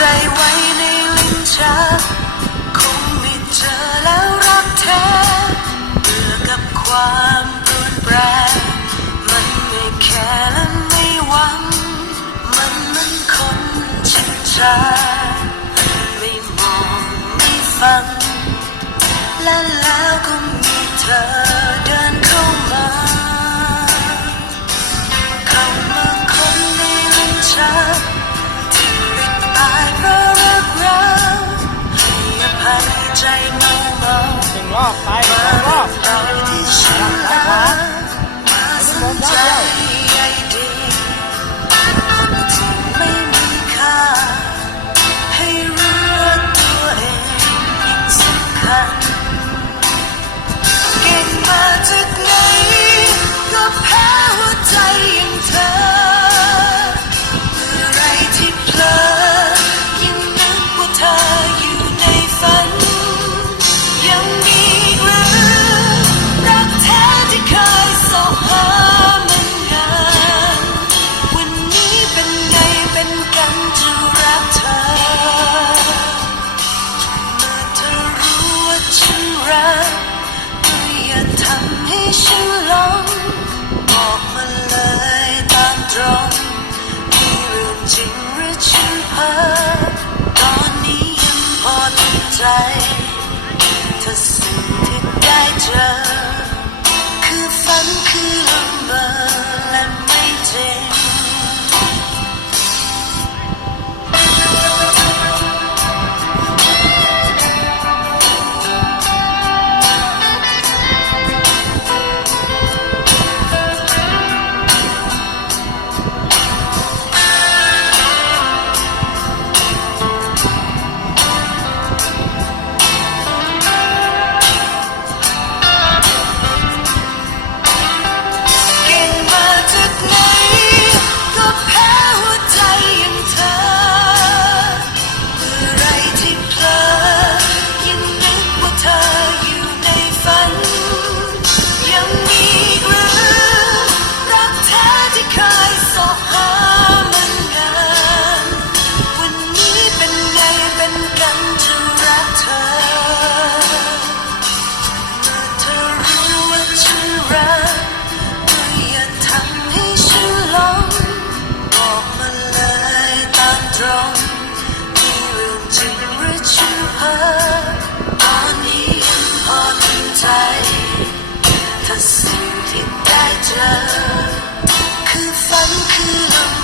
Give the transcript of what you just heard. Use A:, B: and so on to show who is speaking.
A: ใจไว้ในลิ้นชักคงไม่เจอแล้วรักแท้เบื่อกับความปรวนแปรมันไม่แค่และไม่หวัง มันมันคนจริงใจ
B: หนึ่งรอบไปรอบ
A: รอบขวาขวาขวาขวาข จริงหรือฉันเพ้อตอนนี้ยังพอดใจเธอสิ่งที่ได้เจอ ถ้าสิ่งที่ได้เจอ คือฝันคือลม